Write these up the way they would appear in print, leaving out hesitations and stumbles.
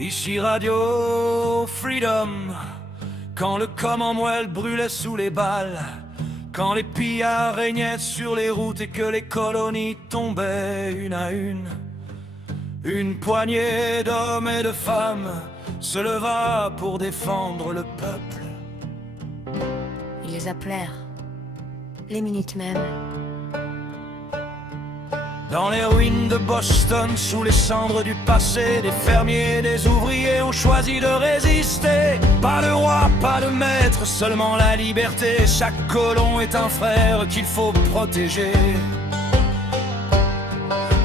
Ici Radio Freedom. Quand le Commonwealth brûlait sous les balles, quand les pillards régnaient sur les routes et que les colonies tombaient une à une poignée d'hommes et de femmes se leva pour défendre le peuple. Ils les appelèrent les Minutemen. Dans les ruines de Boston, sous les cendres du passé, des fermiers, des ouvriers ont choisi de résister. Pas de roi, pas de maître, seulement la liberté. Chaque colon est un frère qu'il faut protéger.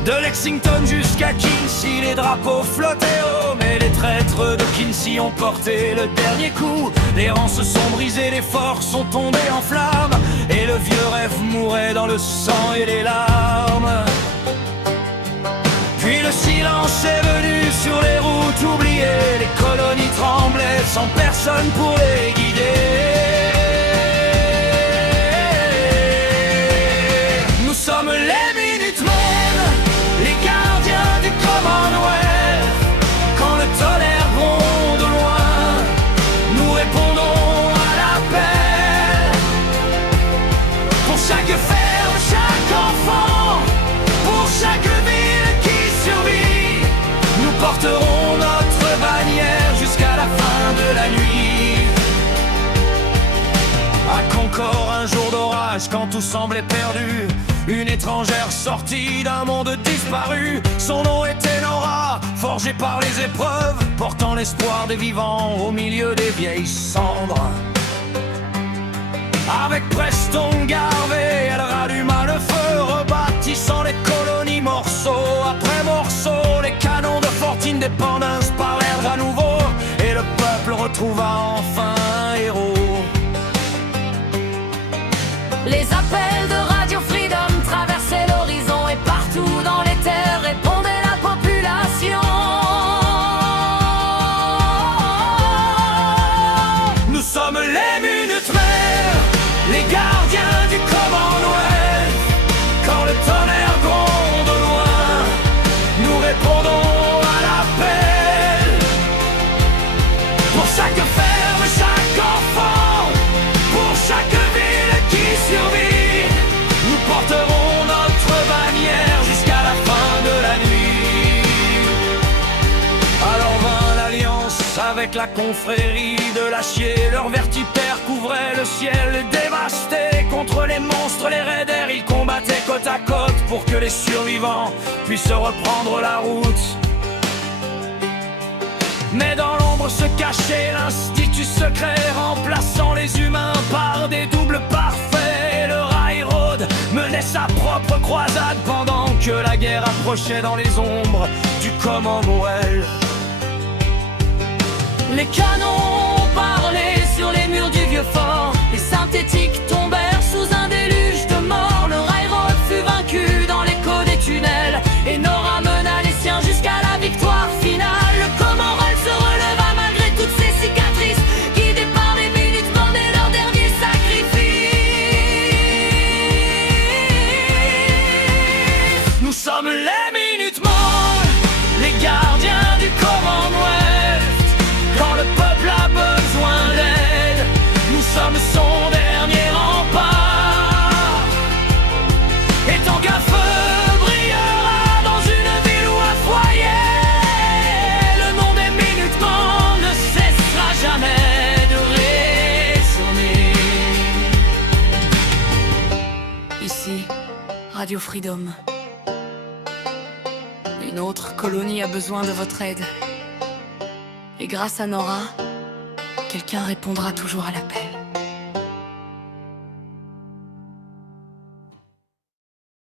De Lexington jusqu'à Quincy, les drapeaux flottaient haut, mais les traîtres de Quincy ont porté le dernier coup. Les rangs se sont brisés, les forts sont tombés en flammes, et le vieux rêve mourait dans le sang et les larmes. Puis le silence est venu sur les routes oubliées, les colonies tremblaient sans personne pour les guider. Nous sommes les Minutemen, les gardiens du Commonwealth. Quand le tonnerre gronde au loin, nous répondons à l'appel. Pour chaque ferme, chaque enfant, pour chaque ville qui survit, nous porterons notre bannière jusqu'à la fin de la nuit. À Concorde, un jour d'orage, quand tout semblait perdu, une étrangère sortie d'un monde disparu. Son nom était Nora, forgée par les épreuves, portant l'espoir des vivants au milieu des vieilles cendres. Avec Preston Garvey, elle ralluma le feu, rebâtissant les colonies morceau après morceau. Les canons de Fort Independence parlèrent à nouveau, et le peuple retrouva enfin un héros. Les appels de Radio Freedom traversaient l'horizon et partout dans les terres répondait la population. Nous sommes les Minutemen, les gardiens du Commonwealth. Quand le tonnerre gronde au loin, nous répondons à l'appel. Pour chaque ferme, chaque enfant, pour chaque ville qui survit, nous porterons notre bannière jusqu'à la fin de la nuit. Alors vint l'alliance avec la confrérie de l'acier. Leur vertipère couvrait le ciel dévasté. Contre les monstres, les raiders, ils combattaient côte à côte pour que les survivants puissent reprendre la route. Mais dans l'ombre se cachait l'institut secret, remplaçant les humains par des doubles parfaits. Le Railroad menait sa propre croisade pendant que la guerre approchait dans les ombres du Commonwealth. Les canons parlaient sur les murs du vieux fort, les synthétiques tombèrent sous un déluge de morts. Le Railroad fut vaincu dans l'écho des tunnels, et Nora mena les siens jusqu'à la victoire finale. Le Commonwealth se releva malgré toutes ses cicatrices, guidé par les Minutemen et leur dernier sacrifice. Nous sommes les Minutemen, les gardiens du Commonwealth. Quand le peuple a besoin d'aide, nous sommes son dernier rempart. Et tant qu'un feu brillera dans une ville ou un foyer, le nom des Minutemen ne cessera jamais de résonner. Ici, Radio Freedom. Une autre colonie a besoin de votre aide. Et grâce à Nora, quelqu'un répondra toujours à l'appel.